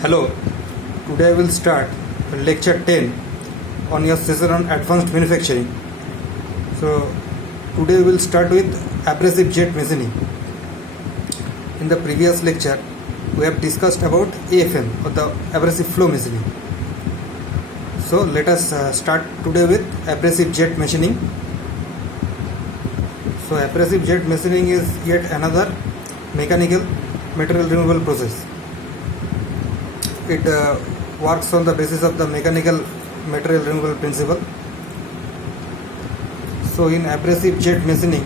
Hello, today I will start lecture 10 on your session on advanced manufacturing. So, today we will start with abrasive jet machining. In the previous lecture, we have discussed about AFM or the abrasive flow machining. So, let us start today with abrasive jet machining. So, abrasive jet machining is yet another mechanical material removal process. It works on the basis of the mechanical material removal principle. So in abrasive jet machining,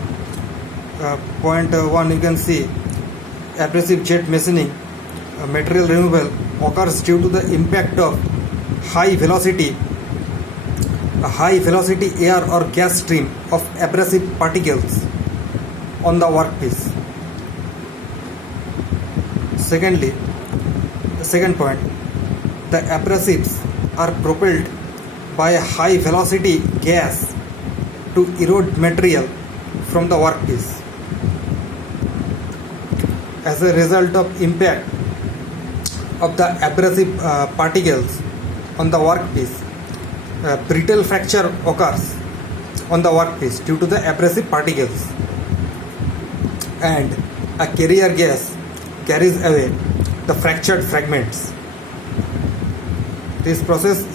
point 1 you can see abrasive jet machining material removal occurs due to the impact of high velocity air or gas stream of abrasive particles on the workpiece. Second point, the abrasives are propelled by a high velocity gas to erode material from the workpiece. As a result of impact of the abrasive particles on the workpiece, brittle fracture occurs on the workpiece due to the abrasive particles, and a carrier gas carries away the fractured fragments. This process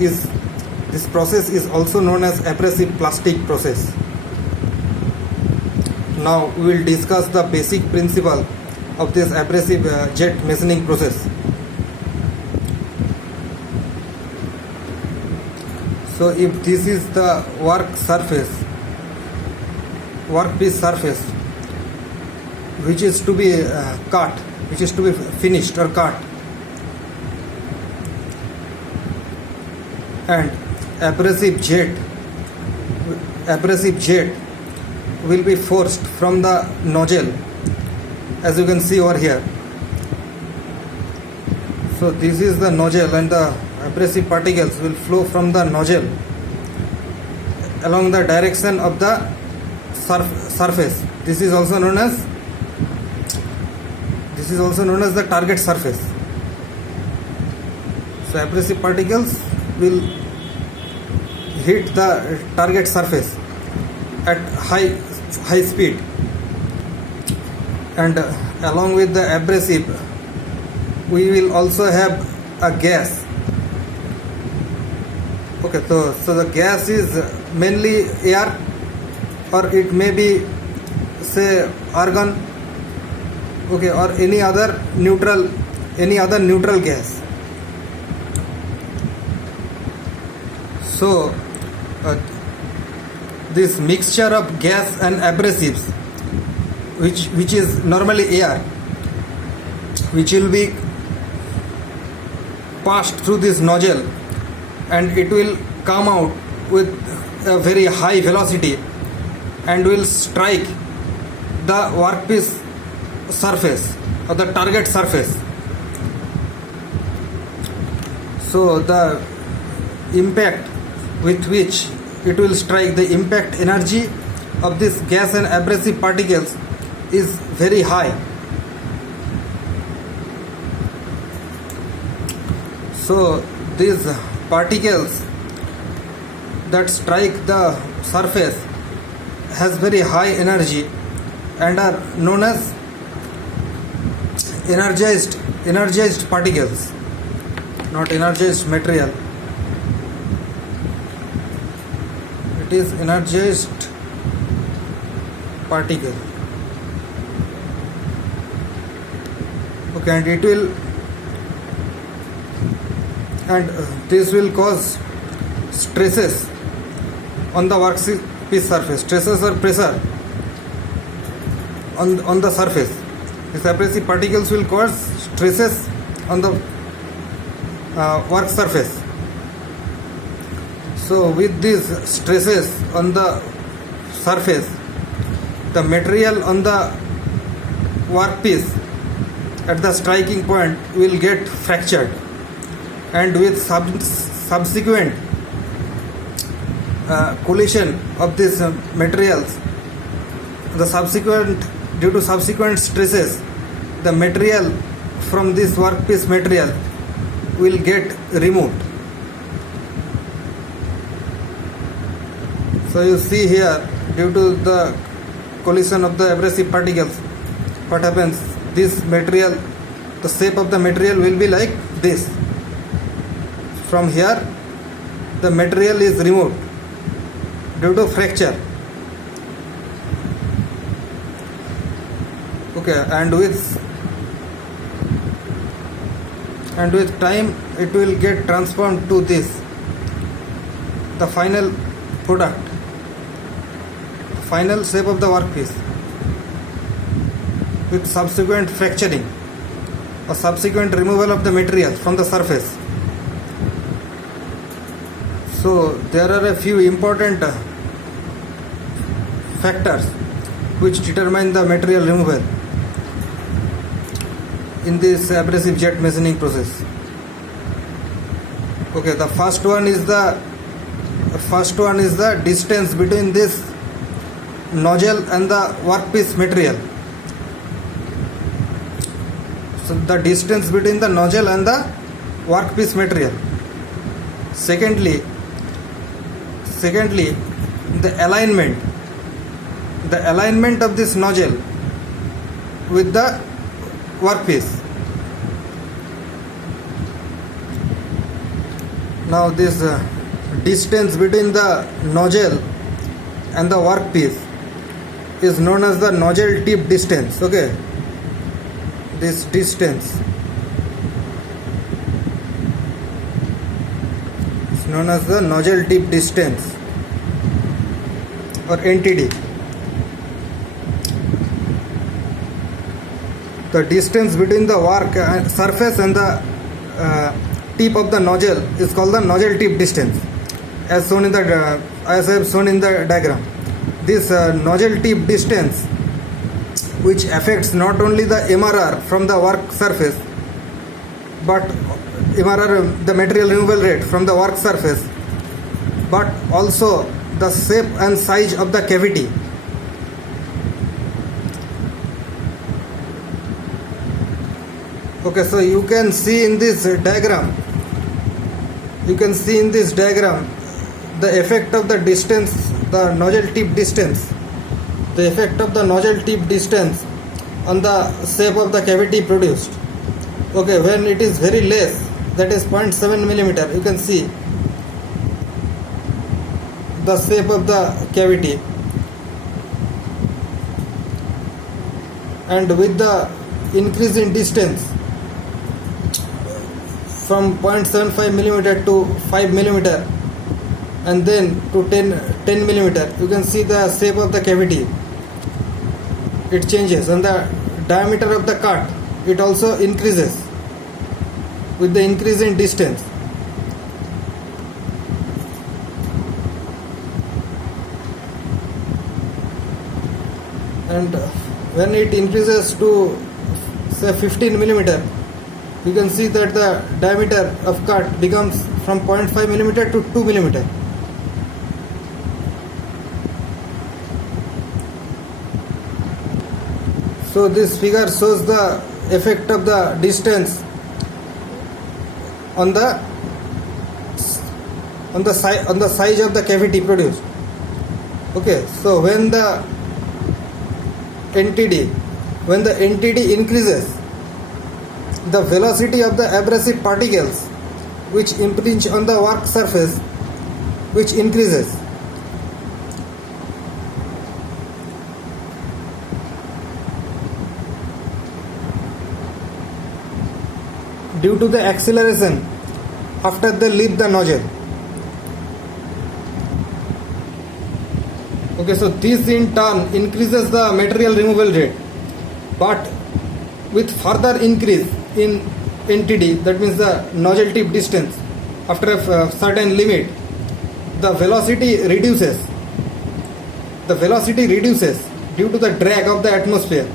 is also known as abrasive plastic process. Now we will discuss the basic principle of this abrasive jet machining process. So if this is the workpiece surface which is to be finished or cut, and abrasive jet will be forced from the nozzle, as you can see over here. So this is the nozzle, and the abrasive particles will flow from the nozzle along the direction of the surface. This is also known as the target surface. So abrasive particles will hit the target surface at high speed, and along with the abrasive we will also have a gas. Okay, so the gas is mainly air, or it may be say argon, okay, or any other neutral gas. So this mixture of gas and abrasives, which is normally air, which will be passed through this nozzle, and it will come out with a very high velocity and will strike the workpiece surface or the target surface. So the impact with which it will strike, the impact energy of this gas and abrasive particles is very high. So these particles that strike the surface has very high energy and are known as energized particles, not energized material. It is energized particle. Okay, and this will cause stresses on the workpiece surface, stresses or pressure on the surface. These abrasive particles will cause stresses on the work surface. So with these stresses on the surface, the material on the workpiece at the striking point will get fractured, and with subsequent collision of these materials, due to subsequent stresses, the material from this workpiece material will get removed. So you see here, due to the collision of the abrasive particles, what happens? This material, the shape of the material will be like this. From here, the material is removed due to fracture. Okay, and with time it will get transformed to this, the final product, final shape of the workpiece, with subsequent fracturing or subsequent removal of the material from the surface. So there are a few important factors which determine the material removal in this abrasive jet machining process. Okay, the first one is the distance between this nozzle and the workpiece material. So the distance between the nozzle and the workpiece material. Secondly, the alignment of this nozzle with the workpiece. Now this distance between the nozzle and the workpiece is known as the nozzle tip distance. Okay, this distance is known as the nozzle tip distance or NTD. The distance between the work surface and the tip of the nozzle is called the nozzle tip distance, as shown in the as I have shown in the diagram. This nozzle tip distance, which affects not only the MRR from the work surface, but MRR, the material removal rate from the work surface, but also the shape and size of the cavity. Okay, so you can see in this diagram, the effect of the distance, the nozzle tip distance, the effect of the nozzle tip distance on the shape of the cavity produced. Okay, when it is very less, that is 0.7 millimeter, you can see the shape of the cavity, and with the increase in distance from 0.75 millimeter to 5 millimeter and then to 10 millimeter, you can see the shape of the cavity, it changes, and the diameter of the cut, it also increases with the increase in distance. And when it increases to say 15 millimeter, you can see that the diameter of cut becomes from 0.5 millimeter to 2 millimeter. So this figure shows the effect of the distance on the size of the cavity produced. Okay, so when the NTD increases, the velocity of the abrasive particles which impinge on the work surface, which increases. Due to the acceleration after they leave the nozzle. Okay, so this in turn increases the material removal rate, but with further increase in NTD, that means the nozzle tip distance, after a certain limit, the velocity reduces. The velocity reduces due to the drag of the atmosphere,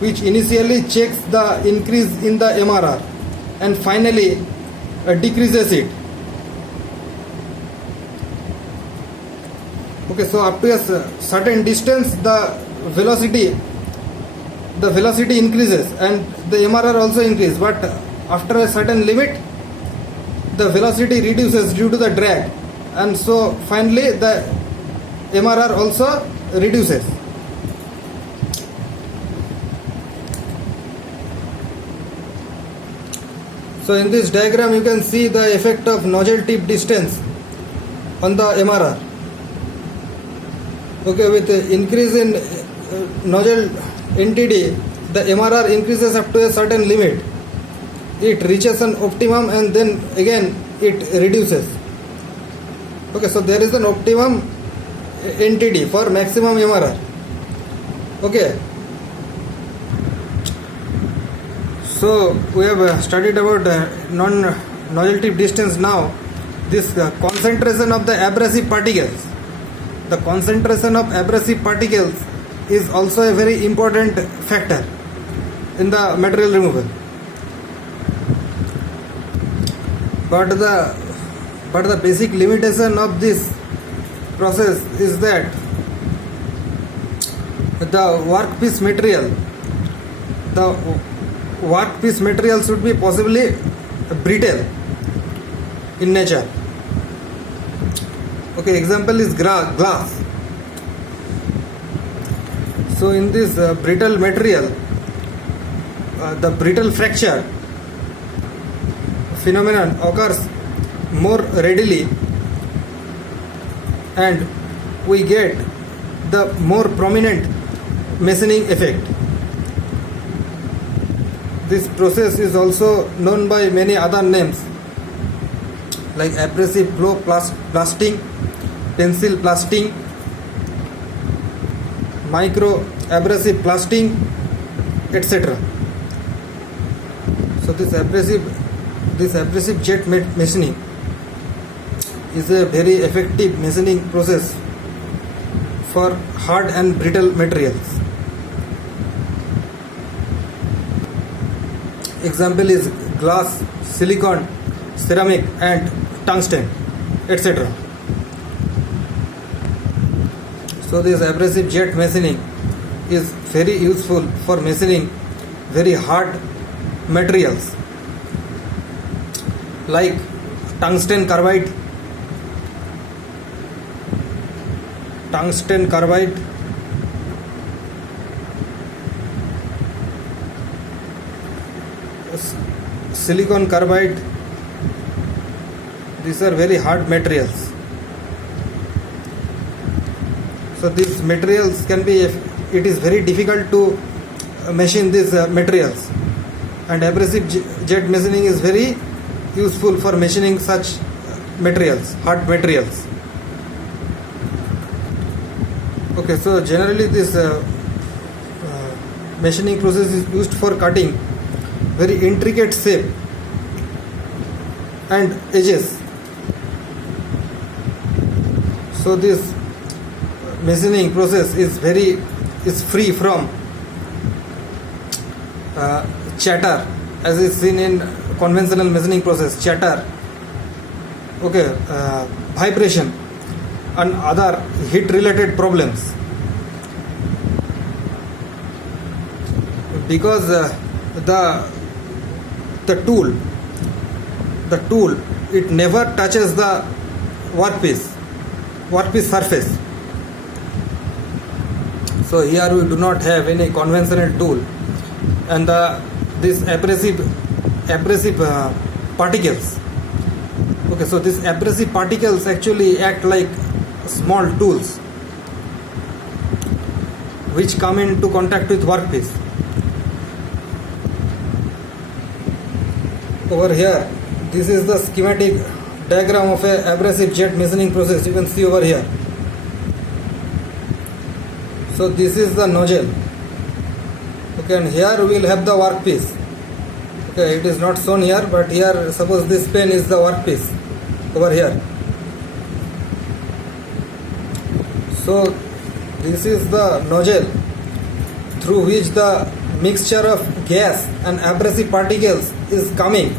which initially checks the increase in the MRR and finally decreases it. Okay, so up to a certain distance, the velocity increases and the MRR also increases, but after a certain limit, the velocity reduces due to the drag, and so finally the MRR also reduces. So in this diagram you can see the effect of nozzle tip distance on the MRR. Okay, with the increase in nozzle NTD, the MRR increases up to a certain limit. It reaches an optimum and then again it reduces. Okay, so there is an optimum NTD for maximum MRR. Okay. So we have studied about non-nozzle tip distance. Now this concentration of the abrasive particles. The concentration of abrasive particles is also a very important factor in the material removal. But the basic limitation of this process is that the workpiece material should be possibly brittle in nature. Okay, example is glass. So in this brittle material, the brittle fracture phenomenon occurs more readily, and we get the more prominent machining effect. This process is also known by many other names like abrasive flow blasting, pencil blasting, micro abrasive blasting, etc. So this abrasive jet machining is a very effective machining process for hard and brittle materials. Example is glass, silicon, ceramic and tungsten, etc. So this abrasive jet machining is very useful for machining very hard materials like tungsten carbide, silicon carbide. These are very hard materials. So these materials it is very difficult to machine these materials, and abrasive jet machining is very useful for machining such materials, hard materials. Okay, so generally this machining process is used for cutting very intricate shape and edges. So this machining process is free from chatter, as is seen in conventional machining process. Chatter, okay, vibration and other heat related problems, because the tool it never touches the workpiece surface. So here we do not have any conventional tool, and this abrasive particles. Okay, so these abrasive particles actually act like small tools which come into contact with workpiece. Over here, this is the schematic diagram of a abrasive jet machining process. You can see over here. So this is the nozzle. Okay, and here we will have the workpiece. Okay, it is not shown here, but here suppose this pen is the workpiece over here. So this is the nozzle through which the mixture of gas and abrasive particles is coming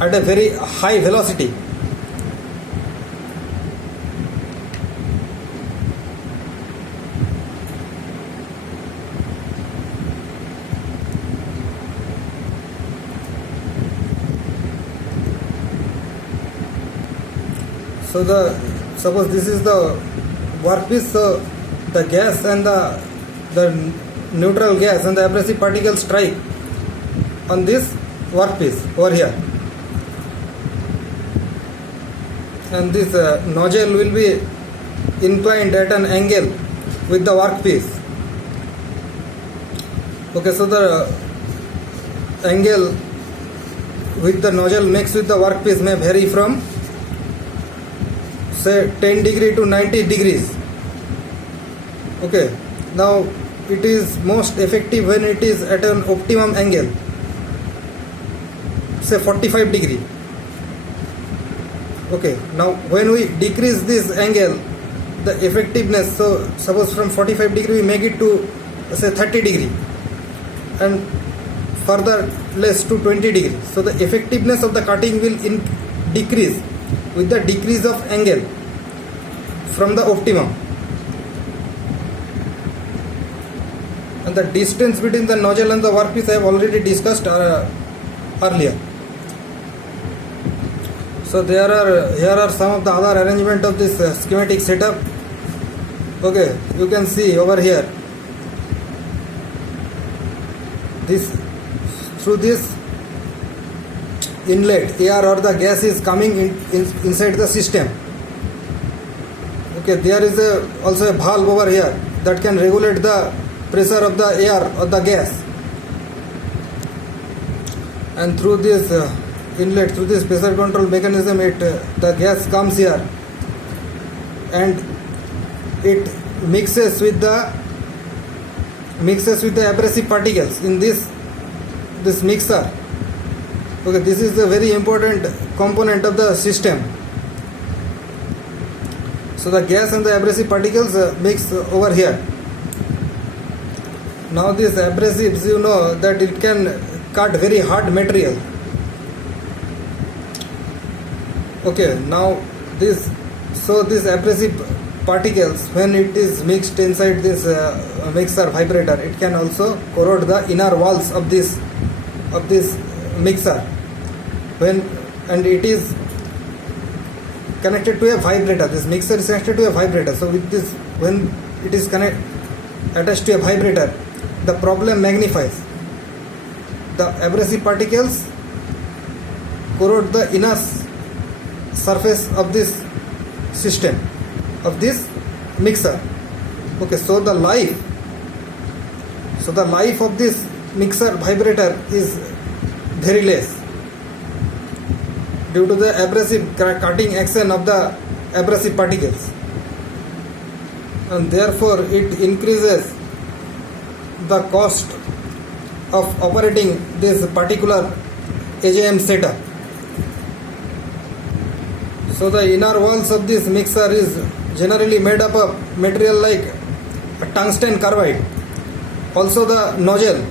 at a very high velocity. So suppose this is the workpiece, so the gas and the neutral gas and the abrasive particles strike on this workpiece over here, and this nozzle will be inclined at an angle with the workpiece. Okay, so the angle with the nozzle mixed with the workpiece may vary from say 10 degree to 90 degrees. Okay, now it is most effective when it is at an optimum angle, say 45 degree. Okay, now when we decrease this angle, the effectiveness, so suppose from 45 degree we make it to say 30 degree and further less to 20 degree, so the effectiveness of the cutting will decrease with the decrease of angle from the optimum. And the distance between the nozzle and the workpiece I have already discussed earlier. So here are some of the other arrangement of this schematic setup. Okay, you can see over here, through this inlet, air or the gas is coming inside the system. Okay, there is also a valve over here that can regulate the pressure of the air or the gas, and through this inlet, through this pressure control mechanism, the gas comes here and it mixes with the abrasive particles in this mixer. Okay, this is a very important component of the system. So the gas and the abrasive particles mix over here. Now these abrasives, you know that it can cut very hard material. Okay, now these abrasive particles, when it is mixed inside this mixer vibrator, it can also corrode the inner walls of this mixer, and it is connected to a vibrator. This mixer is connected to a vibrator. So with this, when it is attached to a vibrator, the problem magnifies. The abrasive particles corrode the inner surface of this system, of this mixer. Okay, so the life of this mixer vibrator is very less due to the abrasive cutting action of the abrasive particles, and therefore it increases the cost of operating this particular AJM setup. So the inner walls of this mixer is generally made up of material like tungsten carbide. Also the nozzle,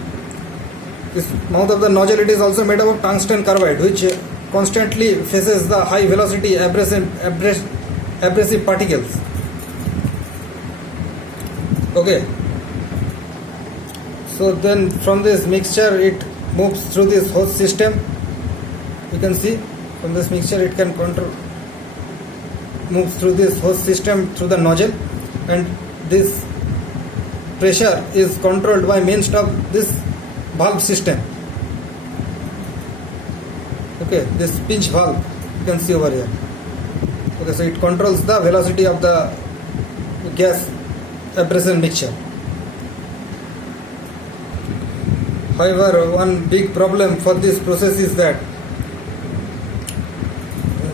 this mouth of the nozzle, it is also made up of tungsten carbide, which constantly faces the high velocity abrasive particles. Okay, so then from this mixture it moves through this hose system. You can see from this mixture it can move through this hose system through the nozzle, and this pressure is controlled by means of this valve system. Okay, this pinch valve you can see over here. Okay, so it controls the velocity of the gas abrasive mixture. However, one big problem for this process is that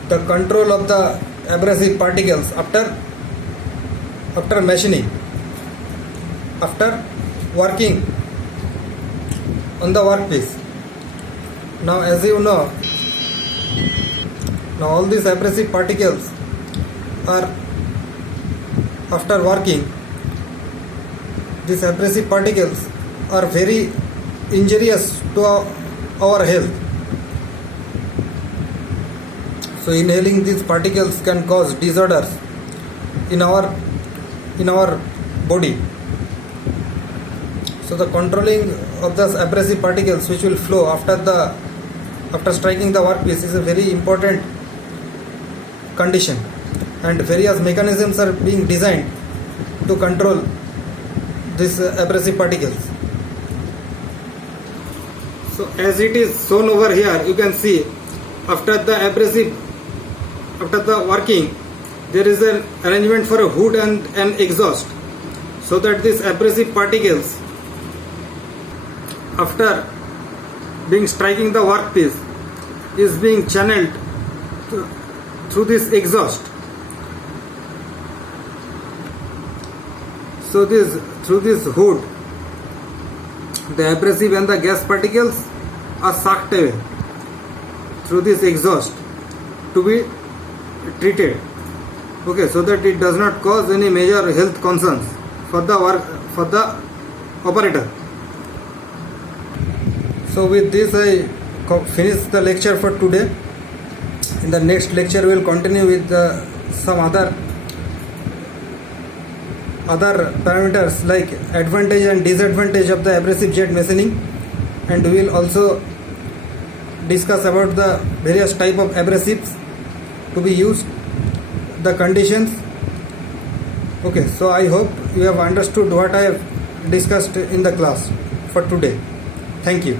the control of the abrasive particles after machining, after working on the workpiece. Now, as you know, now all these abrasive particles are, after working, these abrasive particles are very injurious to our health. So inhaling these particles can cause disorders in our body. So the controlling of the abrasive particles which will flow after striking the workpiece is a very important condition. and various mechanisms are being designed to control these abrasive particles. So as it is shown over here, you can see after the working, there is an arrangement for a hood and an exhaust, so that these abrasive particles, after being striking the workpiece, is being channeled through this exhaust. So through this hood, the abrasive and the gas particles are sucked away through this exhaust to be treated. Okay, so that it does not cause any major health concerns for the operator. So with this I finish the lecture for today. In the next lecture we will continue with some other parameters like advantage and disadvantage of the abrasive jet machining, and we will also discuss about the various type of abrasives to be used, the conditions. Okay, so I hope you have understood what I have discussed in the class for today. Thank you.